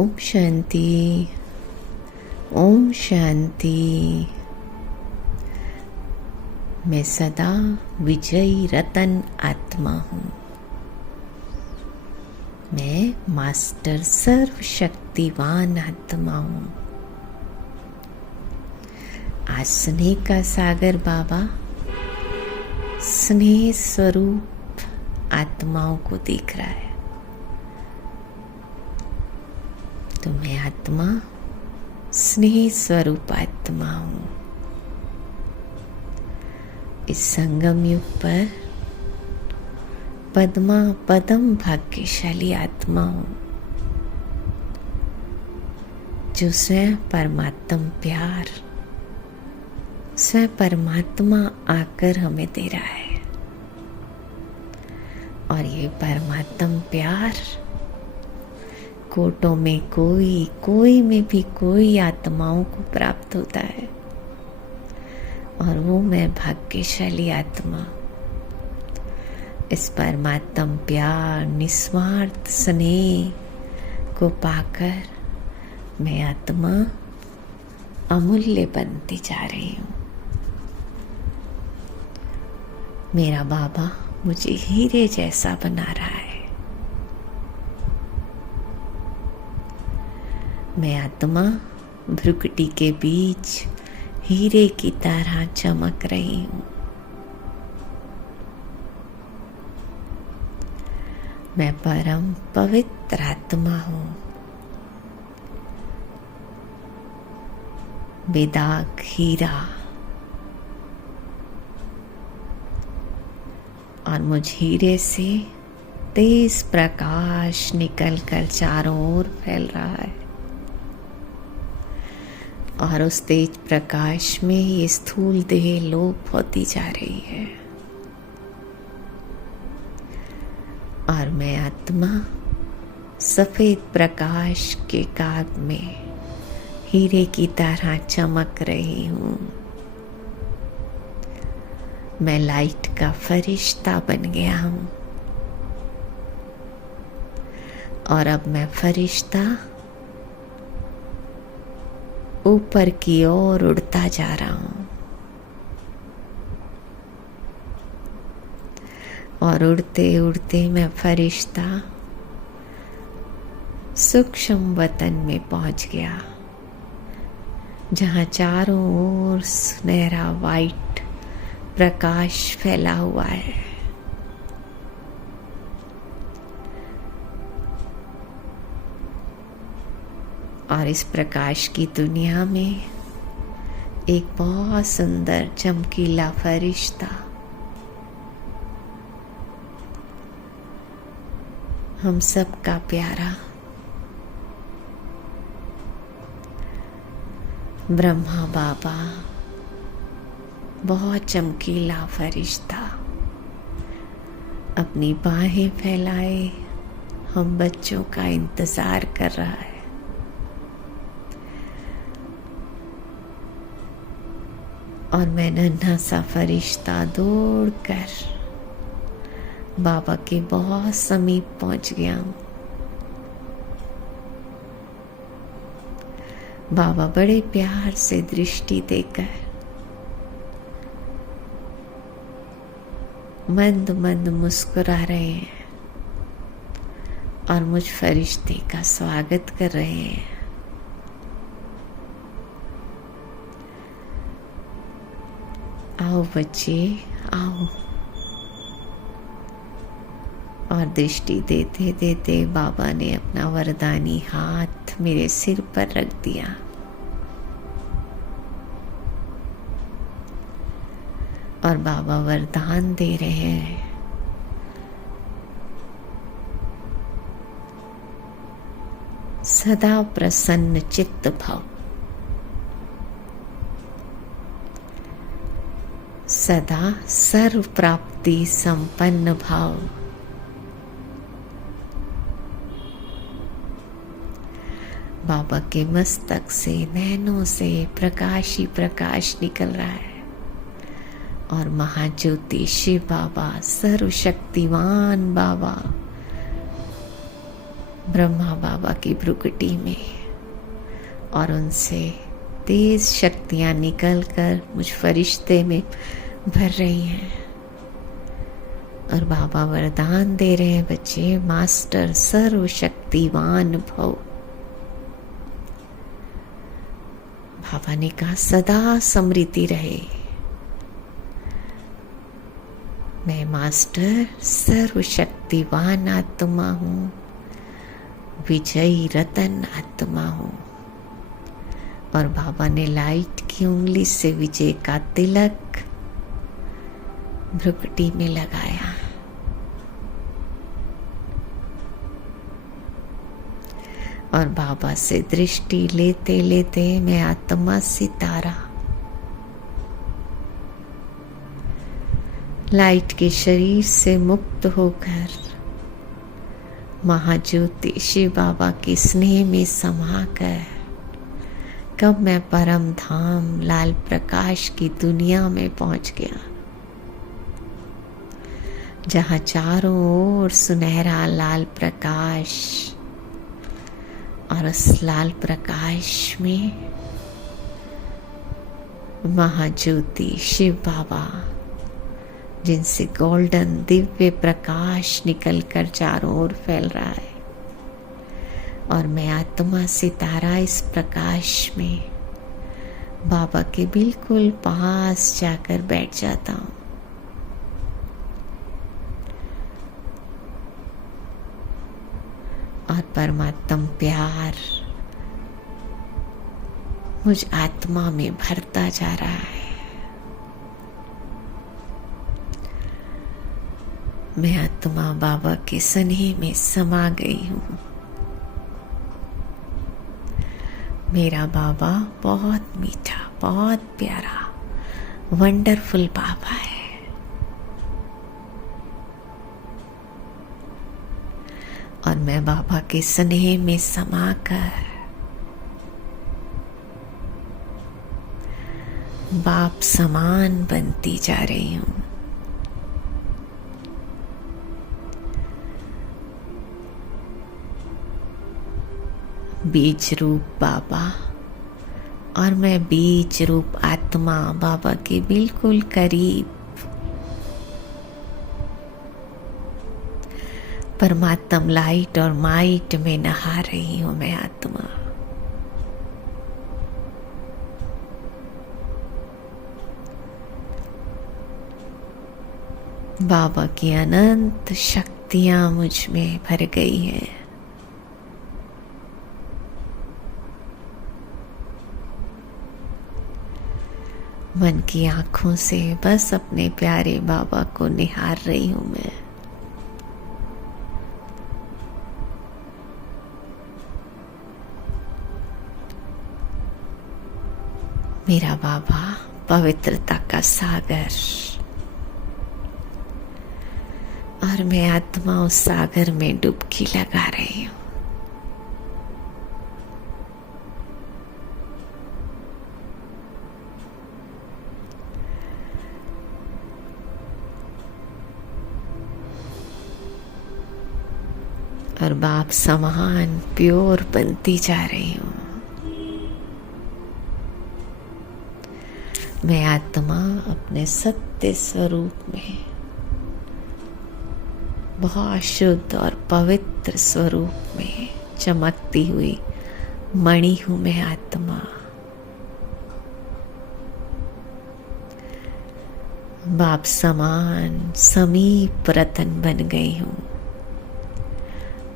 ओम शांति, ओम शांति। मैं सदा विजयी रतन आत्मा हूँ। मैं मास्टर सर्वशक्तिवान आत्मा हूँ। आज स्नेह का सागर बाबा स्नेह स्वरूप आत्माओं को देख रहा है। तो मैं आत्मा स्नेह स्वरूप आत्मा हूँ। इस संगम युग पर पद्मा पदम भाग्यशाली आत्मा हूँ, जो स्वयं परमात्म प्यार, स्वयं परमात्मा आकर हमें दे रहा है। और ये परमात्म प्यार कोटों में कोई में भी कोई आत्माओं को प्राप्त होता है। और वो मैं भाग्यशाली आत्मा इस परमात्म प्यार निस्वार्थ स्नेह को पाकर मैं आत्मा अमूल्य बनती जा रही हूँ। मेरा बाबा मुझे हीरे जैसा बना रहा है। मैं आत्मा भ्रुकुटी के बीच हीरे की तरह चमक रही हूँ। मैं परम पवित्र आत्मा हूँ। बेदाग हीरा। और मुझ हीरे से तेज प्रकाश निकलकर चारों ओर फैल रहा है। और उस तेज प्रकाश में ये स्थूल देह लोप होती जा रही है। और मैं आत्मा सफेद प्रकाश के काग में हीरे की तरह चमक रही हूँ। मैं लाइट का फरिश्ता बन गया हूँ। और अब मैं फरिश्ता ऊपर की ओर उड़ता जा रहा हूँ। और उड़ते उड़ते मैं फरिश्ता सूक्ष्म वतन में पहुंच गया, जहाँ चारों ओर सुनहरा वाइट प्रकाश फैला हुआ है। और इस प्रकाश की दुनिया में एक बहुत सुंदर चमकीला फरिश्ता हम सब का प्यारा ब्रह्मा बाबा, बहुत चमकीला फरिश्ता अपनी बाहें फैलाए हम बच्चों का इंतजार कर रहा है। और मैं नन्हा सा फरिश्ता दौड़कर बाबा के बहुत समीप पहुंच गया हूँ। बाबा बड़े प्यार से दृष्टि देकर मंद मंद मुस्कुरा रहे हैं और मुझ फरिश्ते का स्वागत कर रहे हैं। आओ बच्चे आओ। और दृष्टि देते देते बाबा ने अपना वरदानी हाथ मेरे सिर पर रख दिया। और बाबा वरदान दे रहे हैं, सदा प्रसन्न चित्त भव, सदा सर्व प्राप्ति संपन्न भाव। बाबा के मस्तक से नैनों से प्रकाश ही प्रकाश निकल रहा है। और महाज्योति शिव बाबा, सर्वशक्तिवान बाबा ब्रह्मा बाबा की भ्रुकुटी में, और उनसे तेज शक्तियां निकलकर मुझ फरिश्ते में भर रही हैं। और बाबा वरदान दे रहे हैं, बच्चे मास्टर सर्वशक्तिवान भव। बाबा ने कहा सदा स्मृति रहे, मैं मास्टर सर्वशक्तिवान आत्मा हूँ, विजयी रतन आत्मा हूँ। और बाबा ने लाइट की उंगली से विजय का तिलक भ्रुकुटी में लगाया। और बाबा से दृष्टि लेते लेते मैं आत्मा सितारा लाइट के शरीर से मुक्त होकर महाज्योति शिव बाबा के स्नेह में समाकर कब मैं परम धाम लाल प्रकाश की दुनिया में पहुंच गया, जहां चारों ओर सुनहरा लाल प्रकाश, और उस लाल प्रकाश में महाज्योति शिव बाबा, जिनसे गोल्डन दिव्य प्रकाश निकलकर चारों ओर फैल रहा है। और मैं आत्मा सितारा इस प्रकाश में बाबा के बिल्कुल पास जाकर बैठ जाता हूँ। और परमात्म प्यार मुझ आत्मा में भरता जा रहा है। मैं आत्मा बाबा के स्नेह में समा गई हूँ। मेरा बाबा बहुत मीठा, बहुत प्यारा, वंडरफुल बाबा है। और मैं बाबा के स्नेह में समाकर बाप समान बनती जा रही हूँ। बीज रूप बाबा और मैं बीज रूप आत्मा बाबा के बिल्कुल करीब परमात्म लाइट और माइट में नहा रही हूँ। मैं आत्मा बाबा की अनंत शक्तियां मुझ में भर गई हैं। मन की आंखों से बस अपने प्यारे बाबा को निहार रही हूं मैं। मेरा बाबा पवित्रता का सागर, और मैं आत्मा उस सागर में डुबकी लगा रही हूं। और बाप समान प्योर बनती जा रही हूं। मैं आत्मा अपने सत्य स्वरूप में बहुत शुद्ध और पवित्र स्वरूप में चमकती हुई मणि हूं। मैं आत्मा बाप समान समीप रतन बन गई हूं,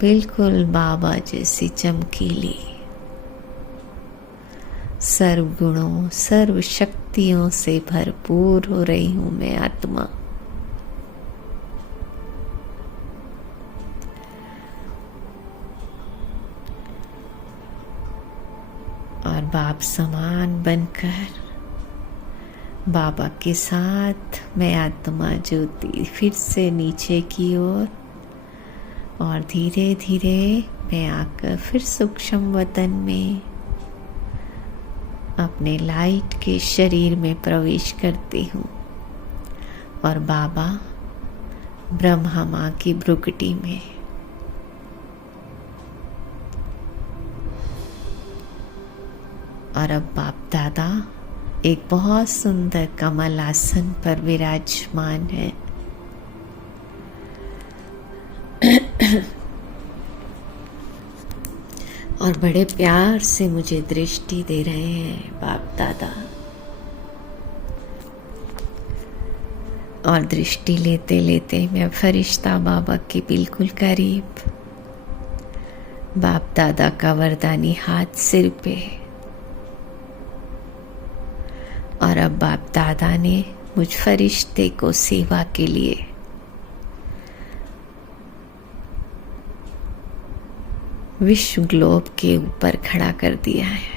बिल्कुल बाबा जैसी चमकीली, सर्व गुणों सर्व शक्तियों से भरपूर हो रही हूं मैं आत्मा। और बाप समान बनकर बाबा के साथ मैं आत्मा ज्योति फिर से नीचे की ओर, और धीरे धीरे मैं आकर फिर सूक्ष्म वतन में अपने लाइट के शरीर में प्रवेश करती हूँ। और बाबा ब्रह्मा माँ की भ्रुकुटी में और अब बाप दादा एक बहुत सुंदर कमल आसन पर विराजमान है। और बड़े प्यार से मुझे दृष्टि दे रहे हैं बाप दादा। और दृष्टि लेते लेते मैं फरिश्ता बाबा के बिल्कुल करीब, बाप दादा का वरदानी हाथ सिर पे। और अब बाप दादा ने मुझ फरिश्ते को सेवा के लिए विश्व ग्लोब के ऊपर खड़ा कर दिया है।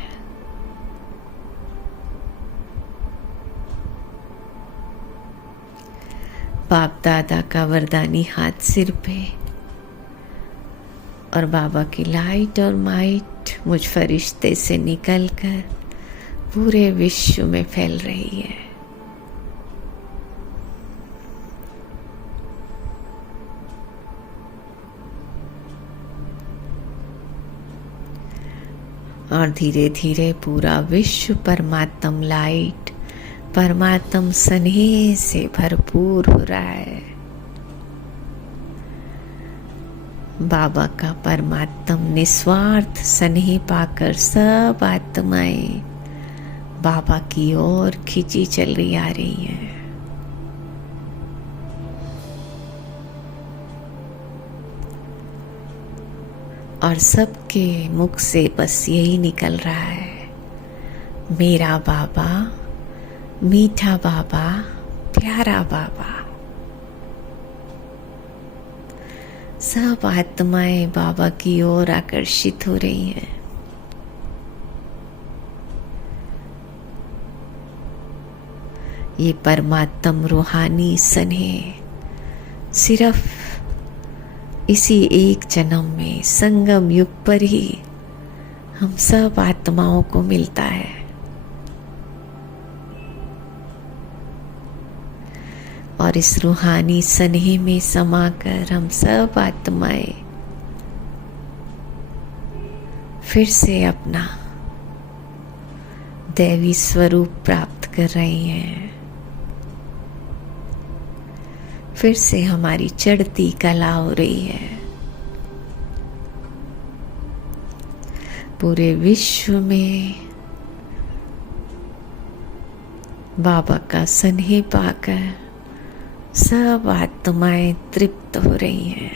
बाप दादा का वरदानी हाथ सिर पे और बाबा की लाइट और माइट मुझ फरिश्ते से निकलकर पूरे विश्व में फैल रही है। और धीरे धीरे पूरा विश्व परमात्म लाइट, परमात्म स्नेह से भरपूर हो रहा है। बाबा का परमात्म निस्वार्थ स्नेह पाकर सब आत्माएं बाबा की ओर खींची चली आ रही हैं। और सबके मुख से बस यही निकल रहा है, मेरा बाबा, मीठा बाबा, प्यारा बाबा। सब आत्माएं बाबा की ओर आकर्षित हो रही हैं। ये परमात्म रूहानी स्नेह सिर्फ इसी एक जन्म में संगम युग पर ही हम सब आत्माओं को मिलता है। और इस रूहानी स्नेह में समाकर हम सब आत्माएं फिर से अपना दैवी स्वरूप प्राप्त कर रही हैं। फिर से हमारी चढ़ती कला हो रही है। पूरे विश्व में बाबा का स्नेह पाकर सब आत्माएं तृप्त हो रही हैं।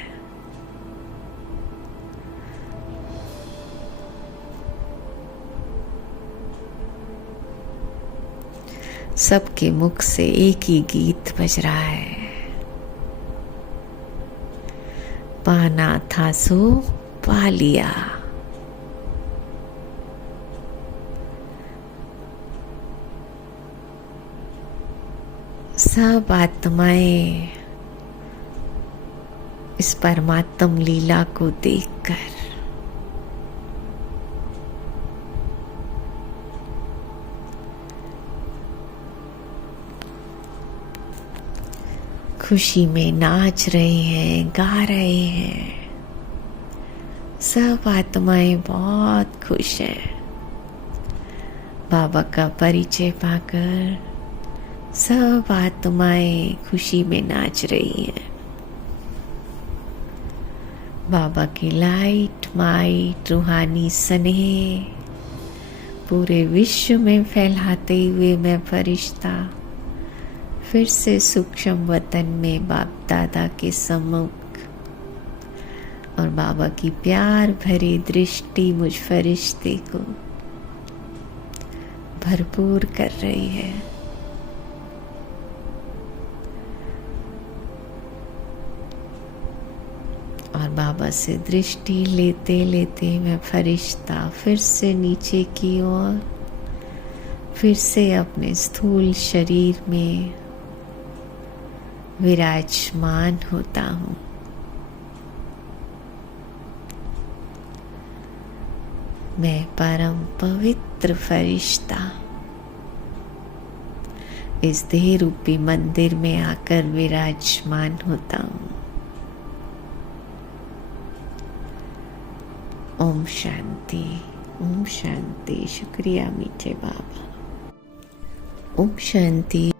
सबके मुख से एक ही गीत बज रहा है, पाना था सो पा लिया। सब आत्माएं इस परमात्म लीला को देखकर खुशी में नाच रहे हैं, गा रहे हैं। सब आत्माएं बहुत खुश हैं। बाबा का परिचय पाकर सब आत्माएं खुशी में नाच रही हैं। बाबा की लाइट माइट रूहानी स्नेह पूरे विश्व में फैलाते हुए मैं फरिश्ता फिर से सूक्ष्म वतन में बाप दादा के सम्मुख और बाबा की प्यार भरी दृष्टि मुझ फरिश्ते को भरपूर कर रही है। और बाबा से दृष्टि लेते लेते मैं फरिश्ता फिर से नीचे की ओर फिर से अपने स्थूल शरीर में विराजमान होता हूँ। मैं परम पवित्र फरिश्ता इस देह रूपी मंदिर में आकर विराजमान होता हूँ। ओम शांति। ओम शांति। शुक्रिया मीठे बाबा। ओम शांति।